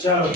चलो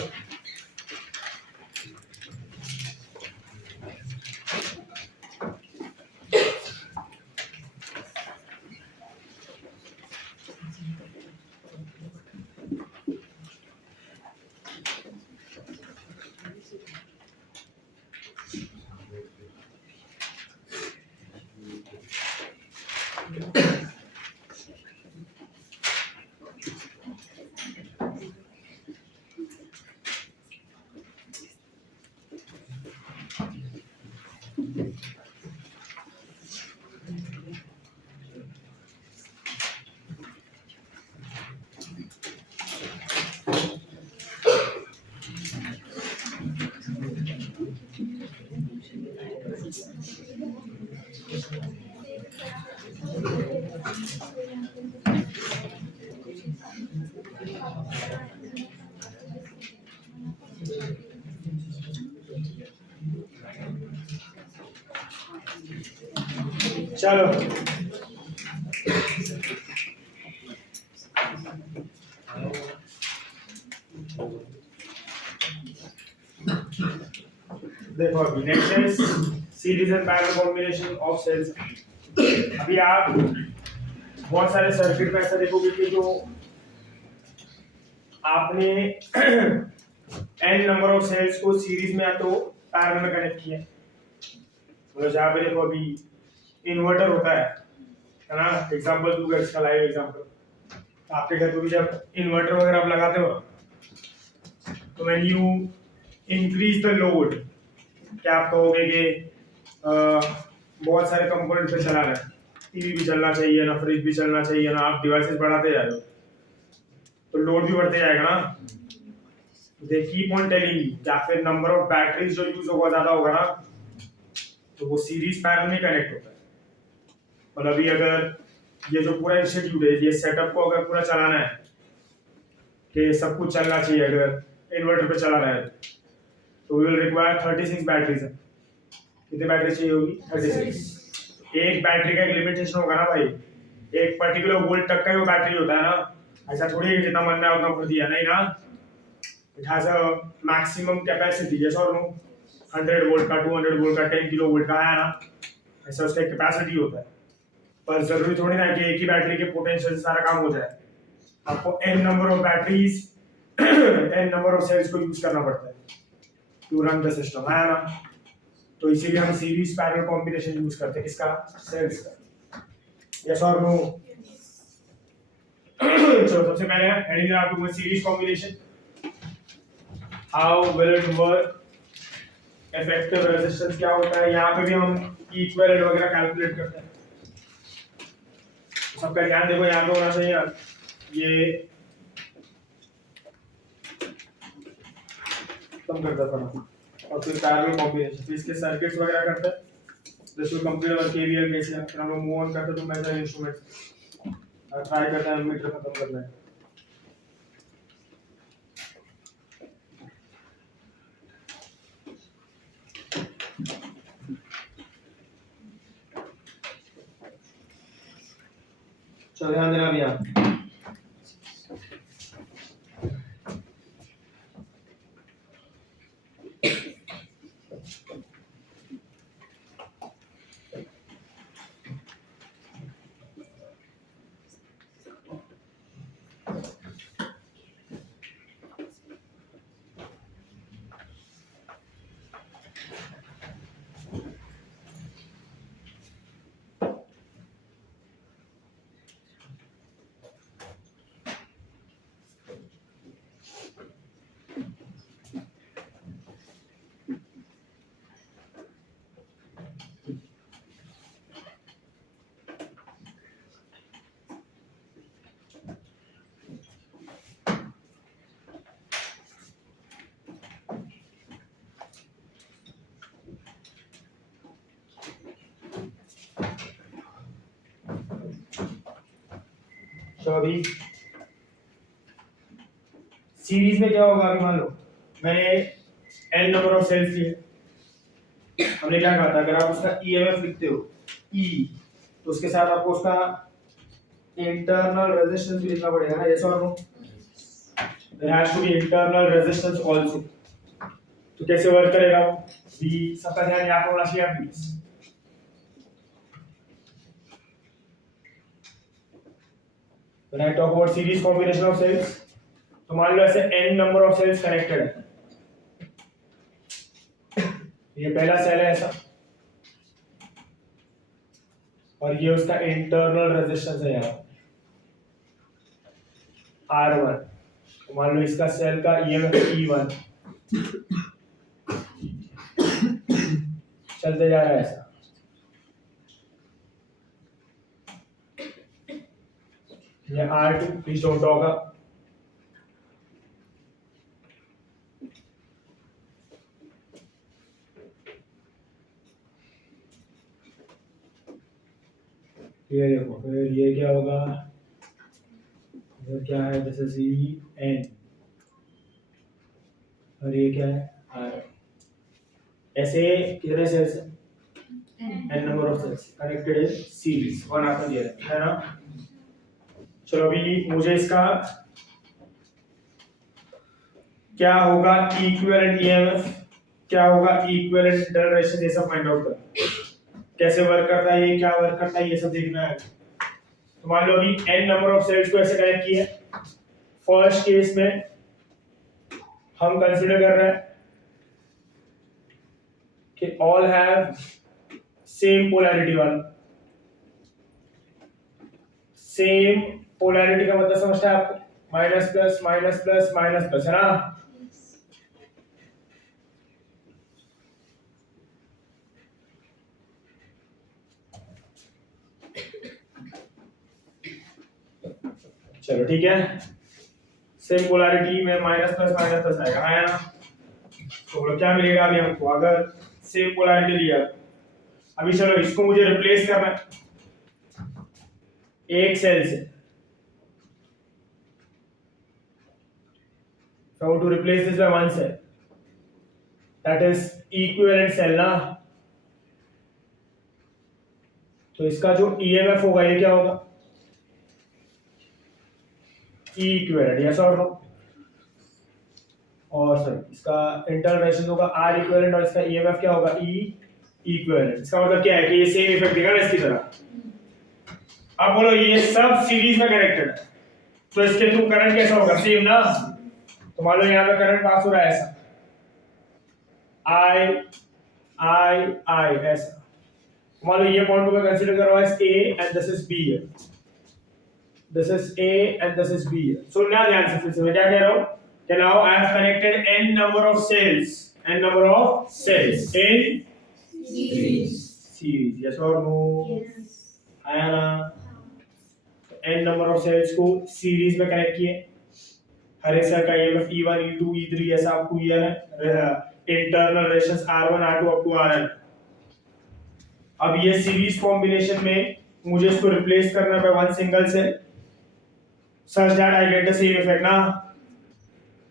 चलो देखो अभी नेक्स्ट है series and parallel combination of cells. अभी आप बहुत सारे सर्किट में ऐसा देखोगे कि जो आपने n नंबर ऑफ सेल्स को सीरीज में या तो पैरेलल में कनेक्ट किया, मतलब जहाँ पे देखो अभी इन्वर्टर होता है ना, एग्जांपल दूंगा इसका लाइव एग्जांपल। आपके घर पे भी जब इन्वर्टर वगैरह आप लगाते हो तो when you increase the load, क्या आप कहोगे कि बहुत सारे कंपोनेंट पे चला रहा है, टीवी भी चलना चाहिए ना, फ्रिज भी चलना चाहिए ना, आप डिवाइसेस बढ़ाते जा रहे हो तो लोड भी बढ़ते जाएगा ना। They keep on telling you, या फिर नंबर ऑफ बैटरीज जो यूज होगा ज्यादा होगा ना, तो वो सीरीज पैरेलल में कनेक्ट होता है। और अभी अगर ये जो पूरा इंस्टीट्यूट है, ये सेटअप को अगर पूरा चलाना है कि सब कुछ चलना चाहिए, अगर इन्वर्टर पे चला रहा है तो वी विल रिक्वायर 36 बैटरीज है। कितनी बैटरी चाहिए होगी? 36। एक बैटरी का एक लिमिटेशन होगा ना भाई, एक पर्टिकुलर वोल्ट तक का ही वो बैटरी होता है ना, ऐसा थोड़ी है जितना मन में उतना भर दिया, नहीं ना। It has a maximum capacity, yes और नो। 100 वोल्ट का, 200 वोल्ट का, 10 किलो वोल्ट का है ना, ऐसा उसका कैपेसिटी होता है। पर जरूरी थोड़ी ना कि एक ही बैटरी के पोटेंशियल से सारा काम हो जाए, आपको n number of batteries n number of cells को यूज करना पड़ता है टू रन द सिस्टम, है ना। तो इसीलिए हम सीरीज पैरेलल कॉम्बिनेशन यूज करते हैं, किसका? सेल्स का, यस और नो। चलो सबसे पहले हेडिंग है आपको series combination, how will it work, effective resistance क्या होता है, यहाँ पे भी हम इक्विवेलेंट वगैरह कैलकुलेट करते हैं। सबका ध्यान देखो यहाँ पे होना चाहिए, ये कम करता था और फिर पैरेलल कॉम्बिनेशन, फिर इसके सर्किट्स वगैरह करते हैं। This will complete our KVL कैसे, फिर हम लोग मूव ऑन करते तो मेजर इंस्ट्रूमेंट्स ट्राई करते हैं मीटर खत्म करना है। चलो ध्यान देना भैया। तो अभी सीरीज में क्या होगा, अभी मान लो मैंने n नंबर ऑफ सेल्स लिए, हमने क्या कहा था, अगर आप उसका ईएमएफ लिखते हो E, तो उसके साथ आपको उसका इंटरनल रेजिस्टेंस भी लिखना पड़ेगा ना, यस और no. there has to be internal resistance also. तो कैसे वर्क करेगा वो? V सबका ध्यान यहाँ पर होना चाहिए please. When I talk about series combination of cells, तो मान लो ऐसे n number of cells connected है. ये पहला सेल है ऐसा और ये उसका इंटरनल रेजिस्टेंस है यहाँ R1. तो मान लो इसका सेल का EMF E1 चलते जा रहा है ऐसा. ये R2 प्लीज डोंट टॉक. ये देखो फिर ये क्या होगा, इधर क्या है, दिस इज N और ये क्या है R. ऐसे कितने सेल्स हैं? n number of cells connected in series one after the other, है ना. चलो अभी मुझे इसका क्या होगा इक्विवेलेंट ईएमएफ, क्या होगा इक्विवेलेंट इंटरनल रेजिस्टेंस, ये सब फाइंड आउट करना. कैसे वर्क करता है ये, क्या वर्क करता है, ये सब देखना है. तो मान लो अभी n नंबर ऑफ सेल्स को ऐसे कनेक्ट किए. फर्स्ट केस में हम कंसीडर कर रहे हैं कि ऑल हैव सेम पोलैरिटी वाला. सेम पोलैरिटी का मतलब समझता है आपको? Minus plus minus plus minus plus, है ना. चलो ठीक है, सेम पोलैरिटी में माइनस प्लस आएगा, है ना. तो क्या मिलेगा अभी हमको अगर सेम पोलैरिटी लिया. अभी चलो इसको मुझे रिप्लेस करना है एक सेल से. So to replace this by one cell, that is equivalent cell ना. तो इसका जो EMF होगा ये क्या होगा? E equivalent, yes or no? और सर इसका इंटरनल रेजिस्टेंस होगा R equivalent और इसका EMF क्या होगा? E equivalent. इसका मतलब क्या है कि ये सेम इफेक्ट देगा ना इसकी तरह. अब बोलो ये सब सीरीज में कनेक्टेड है तो इसके थ्रू करंट कैसा होगा? सेम ना. तो मान लो यहाँ पे करंट पास हो रहा है ऐसा I ऐसा. मान लो ये पॉइंट को मैं कंसीडर कर रहा हूँ A and this is B है. This is A and this is B है. सुनना ध्यान से, फिर से मैं क्या कह रहा हूँ कि now I have connected n number of cells in series. Yes और नो? आया ना. n नंबर ऑफ सेल्स को सीरीज में कनेक्ट किए. हर एक सेल का EMF E1 E2 E3 ऐसा आपको ये है. Internal resistance R1 R2 up to RN. अब ये सीरीज कॉम्बिनेशन में मुझे इसको रिप्लेस करना है one single cell such that I get the same effect ना.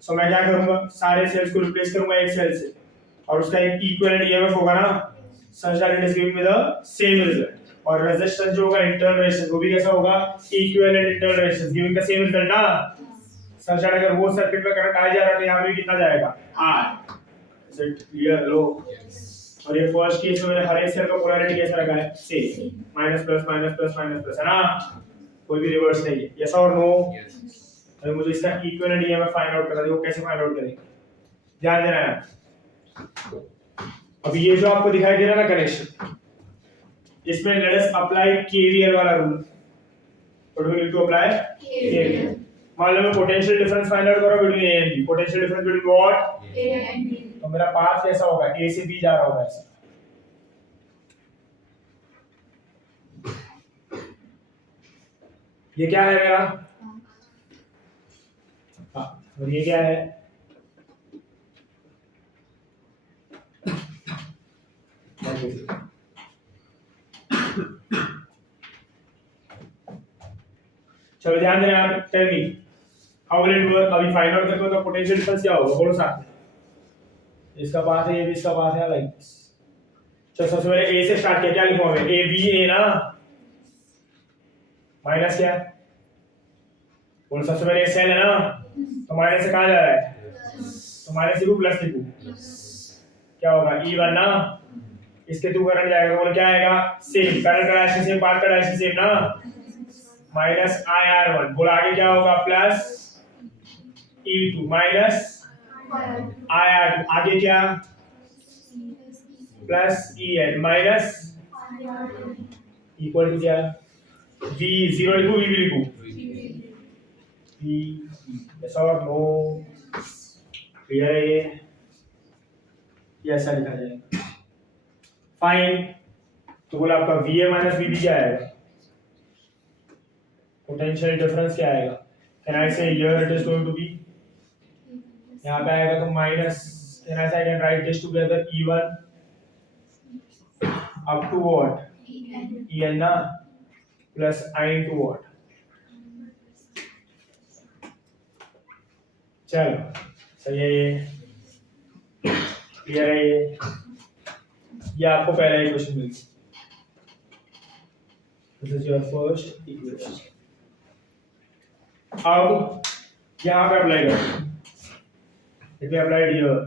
सो मैं क्या करूंगा, सारे सेल्स को रिप्लेस करूंगा एक सेल से और उसका एक इक्विवेलेंट EMF होगा ना such that it is giving me the same result. और रेजिस्टेंस जो होगा इंटरनल रेजिस्टेंस वो भी कैसा होगा? Equivalent internal resistance giving the same result ना. सच दैट अगर वो सर्किट में करंट आ जा रहा है तो यहां पे कितना जाएगा? R. Is it clear? लो. और ये फर्स्ट केस में हर एक सेल का पोलैरिटी कैसा रखा है? सेम. माइनस प्लस है ना. कोई भी रिवर्स नहीं है. यस और नो? अभी मुझे इसका इक्विवेलेंट EMF फाइंड आउट करना है. वो कैसे फाइंड आउट करेंगे? ध्यान देना है. अब ये जो आपको दिखाई दे रहा है ना कनेक्शन, इसमें लेट अस अप्लाई KVL वाला rule. What we need to apply? KVL. मान लो मैं पोटेंशियल डिफरेंस फाइंड आउट कर रहा हूं between A and B. Potential difference between what? A and B. तो मेरा पाथ कैसा होगा? A से B जा रहा होगा ऐसा. ये क्या है मेरा? हाँ. और ये क्या है? चलो ध्यान देना यार. Tell me how will it work. अभी फाइंड आउट करते हो तो पोटेंशियल डिफरेंस क्या होगा? बोलो साथ में. इसका पाथ है, ये भी इसका पाथ है, लाइक दिस. चलो सबसे पहले A से स्टार्ट किया. क्या लिखूं मैं? A B A ना. माइनस क्या? बोलो सबसे पहले सेल है ना, तो माइनस से कहाँ जा रहा है, तो माइनस लिखू प्लस लिखू, क्या होगा E1 ना, इसके थ्रू करंट जाएगा, बोलो क्या आएगा, सेम करंट का डायरेक्शन सेम, पाथ का डायरेक्शन सेम ना, माइनस IR1, बोलो आगे क्या होगा, प्लस E2 माइनस IR2, आगे क्या, plus EN minus equal to क्या, V 0 लिखू, V भी लिखू, V yes or no, clear है ये ऐसा लिखा जाएगा, फाइन। तो बोला आपका VA माइनस VB क्या आएगा, पोटेंशियल डिफरेंस क्या आएगा, can I say here it is going to be, यहाँ पे आएगा तो minus, can I say I can write this together E1 up to what, EN ना, प्लस I into what, चलो सही है ये, क्लियर है ये आपको पहला ही क्वेश्चन मिल गया, this is your first equation. अब यहाँ पे अप्लाई करो, it be applied here,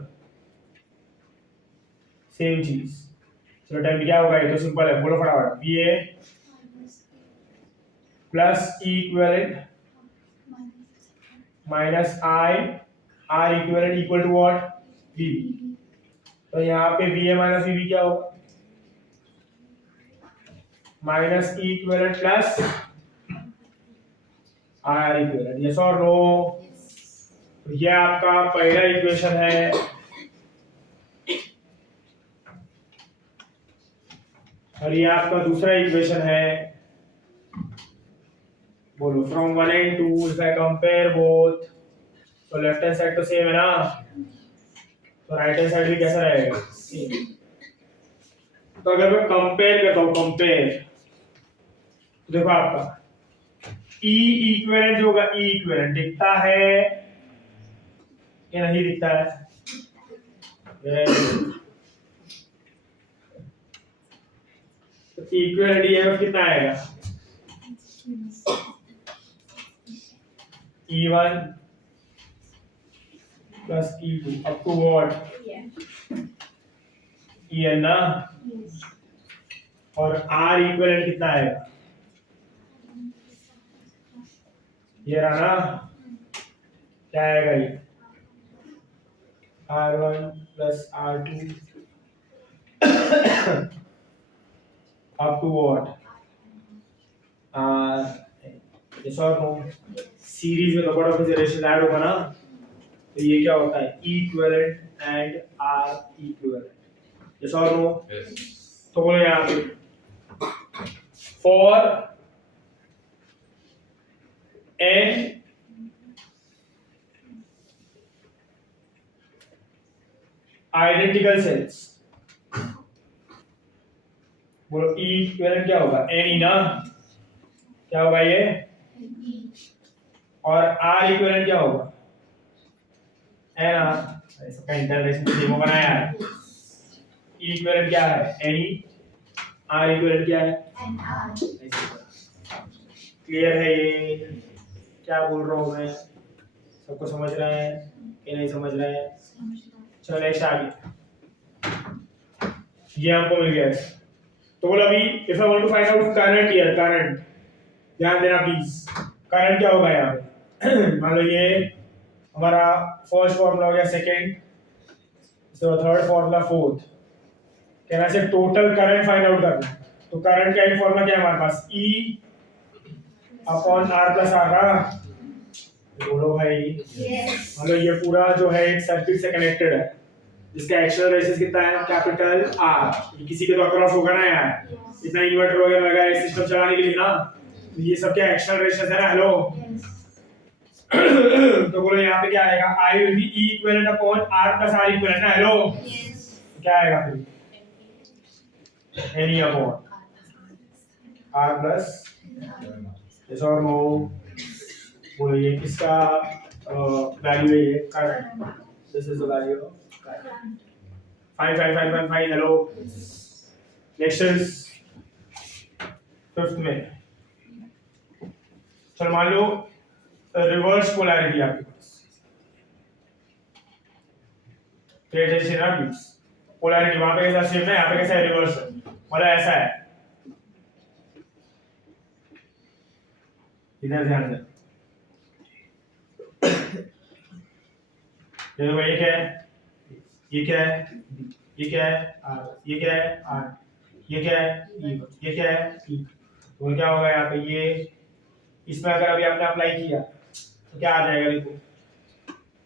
same चीज, चलो टाइम क्या होगा, ये तो सिंपल है, बोलो फटाफट, VA plus E equivalent minus I R equivalent equal to what, VB, तो यहाँ पे VA माइनस VB क्या होगा, minus E equivalent plus IR equivalent, yes और नो, ये आपका पहला इक्वेशन है, और ये आपका दूसरा इक्वेशन है, बोलो from 1 and 2 if I compare both, तो लेफ्ट हैंड साइड तो सेम है ना, तो राइट हैंड साइड भी कैसा रहेगा, सेम। तो अगर मैं कंपेयर करता हूँ, कंपेयर, तो देखो आपका E इक्विवेलेंट जो होगा, E इक्विवेलेंट दिखता है या नहीं दिखता है, तो इक्विवेलेंट EMF कितना आएगा, E1 plus E2 up to what, EN ना, और R इक्विवेलेंट कितना आएगा, ये रहा ना, क्या आएगा ये, R1 plus R2 up to what, yes or no, series में कपड़ा ऑफ रेशियो ऐड होगा ना, तो ये क्या होता है, E equivalent and R equivalent, yes और नो, तो बोलो यहाँ पे फॉर n आइडेंटिकल सेल्स, बोलो E इक्विवेलेंट क्या होगा, N ना, क्या होगा ये, और R इक्विवेलेंट क्या होगा, N R, इसका इंटरलेशन डेमो बनाया है, E इक्विवेलेंट क्या है, N R इक्विवेलेंट क्या है, N R, क्लियर है ये, क्या बोल रहा हूँ मैं, सबको समझ रहे हैं कि नहीं समझ रहे हैं, चलो नेक्स्ट आगे, ये हमको मिल गया, तो बोला अभी if I want to find out current here, current ध्यान देना प्लीज, करंट क्या होगा यहाँ पे, मान लो ये हमारा फर्स्ट फॉर्मूला हो गया, सेकंड, तो थर्ड फॉर्मूला, फोर्थ, कहना से टोटल करंट फाइंड आउट करना, तो करंट का एक फॉर्मूला क्या है हमारे पास, E upon R plus R का, बोलो भाई, मतलब ये पूरा जो है एक सर्किट से कनेक्टेड है, जिसका एक्शनल रेजिस्टेंस कितना है, कैपिटल R, ये किसी के तो अक्रॉस होगा ना यार, इतना इन्वर्टर वगैरह लगा है सिस्टम चलाने के लिए ना, तो ये सब क्या एक्शनल रेजिस्टेंस है ना, हेलो, तो बोलो यहाँ पे क्या आएगा, I will be E equivalent upon R plus R equivalent ना, हेलो, तो क्या आएगा फिर, N E upon R plus, yes or no, बोलो ये किसका वैल्यू है, ये current, this is the value of current, fine fine fine fine fine, hello, next is fifth में, चलो मान लो रिवर्स पोलैरिटी आपके पास, पोलैरिटी वहां पे कैसा सेम है, यहाँ पे कैसा है, रिवर्स है, मतलब ऐसा है, इधर ध्यान दें, ये देखो ये क्या है, ये क्या है, ये क्या है आर, ये क्या है आर, ये क्या है ई, ये क्या है ई, तो क्या होगा यहाँ पे, ये इसमें अगर अभी आपने अप्लाई किया तो क्या आ जाएगा, देखो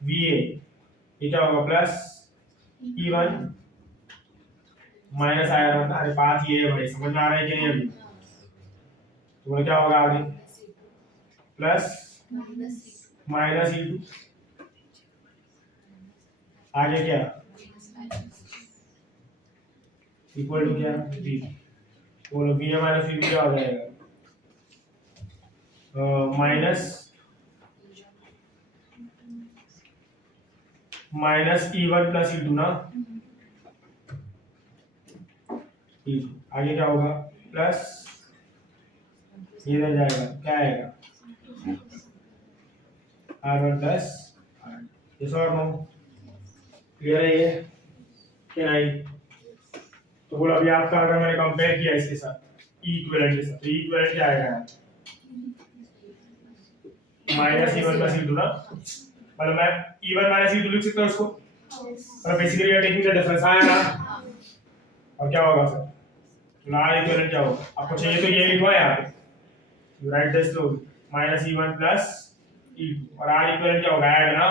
वी ए, ये क्या होगा प्लस ई वन माइनस आया था, अरे बात ये है भाई, समझ में आ रहा है कि नहीं अभी, तो क्या होगा आगे प्लस माइनस ई टू, आगे क्या इक्वल टू क्या वी, बोलो V A minus V B क्या हो जाएगा, minus E one plus E two ना, ई टू, आगे क्या होगा प्लस, ये रह जाएगा, क्या आएगा R one plus R, yes और नो, क्लियर है ये कि नहीं, तो बोलो अभी आपका अगर मैंने कंपेयर किया इसके साथ इक्विवेलेंट के साथ, तो इक्विवेलेंट क्या आएगा minus E one plus E two ना, मतलब मैं E one minus E two लिख सकता हूँ इसको, मतलब basically we are taking the difference, आया ना, और क्या होगा फिर, तो आर इक्विवेलेंट क्या होगा, आपको चाहिए तो ये लिखवा यहाँ पे, you write this to minus E one plus E two, और आर इक्विवेलेंट क्या होगा ऐड ना,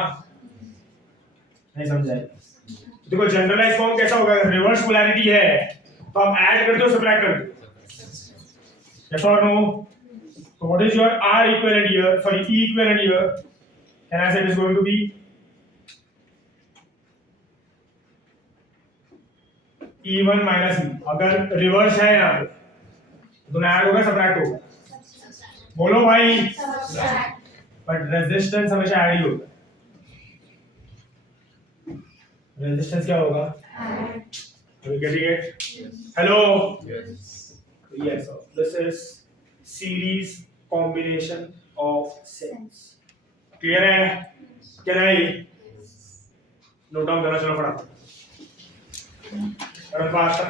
नहीं समझाए, देखो जनरलाइज फॉर्म कैसा होगा, रिवर्स पोलैरिटी है तो आप ऐड करते हो सब्ट्रैक्ट करते हो, यस और no, so what is your R equivalent here, sorry E equivalent here, can I say it is going to be E1 minus E, अगर रिवर्स है यहाँ पे तो ना ऐड होगा सब्ट्रैक्ट होगा, बोलो भाई बट रेजिस्टेंस हमेशा ऐड ही होगा, रेजिस्टेंस क्या होगा, are you getting it, hello, yes, so this is series combination of cells, clear है, क्या नहीं, नोट डाउन करना, चलो फटाफट और फास्ट,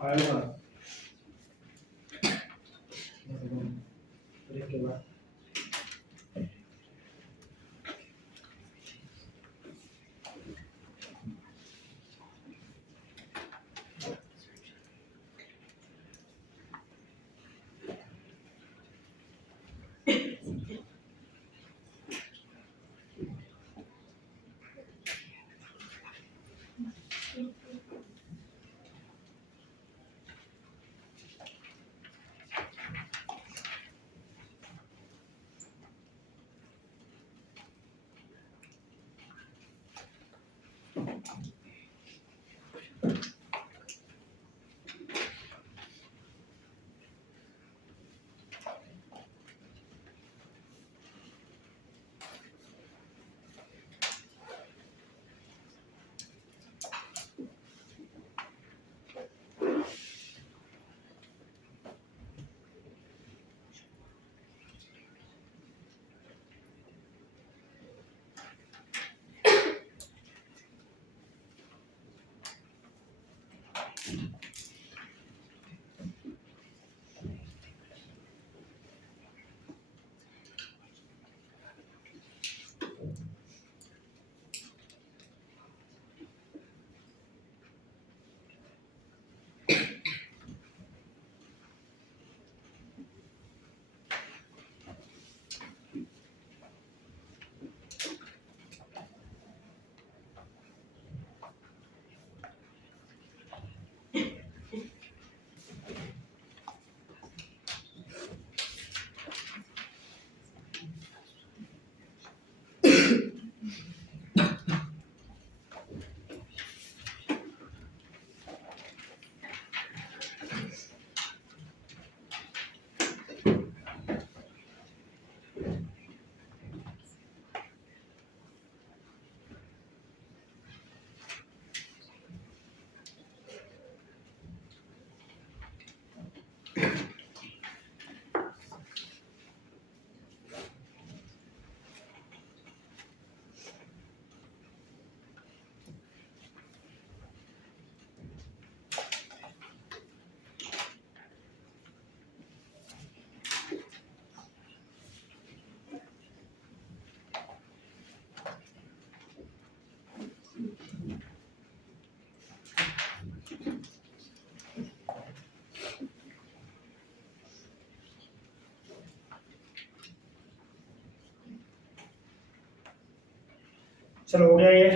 आएगा ब्रेक के बाद, चलो हो गया ये।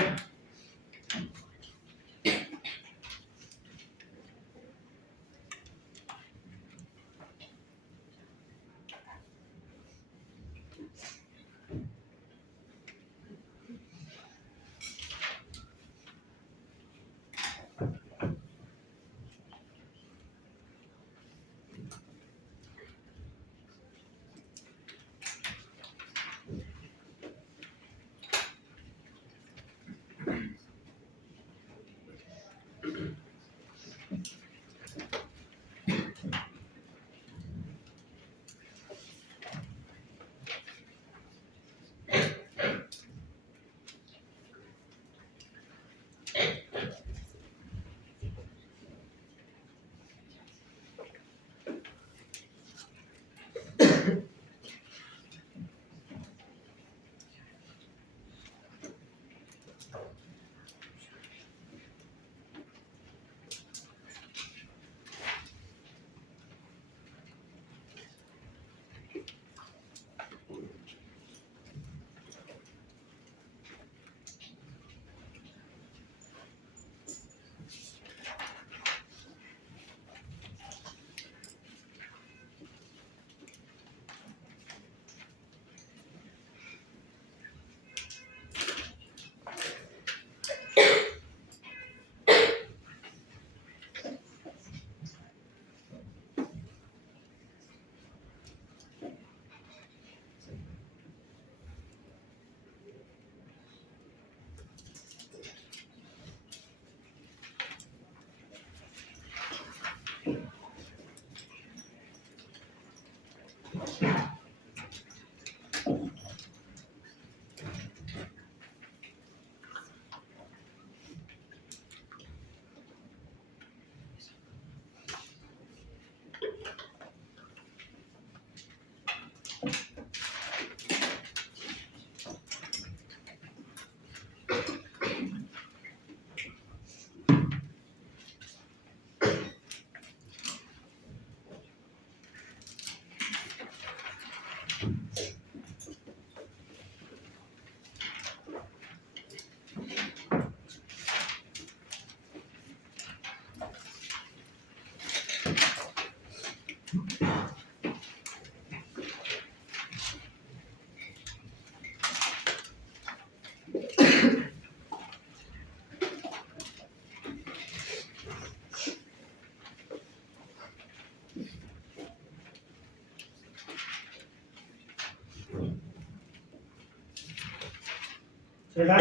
चला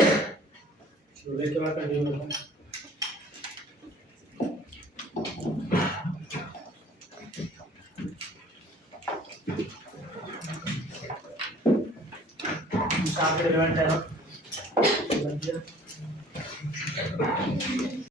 छोले के बाद कंटिन्यू करते हैं। साथ में रिलेवेंट है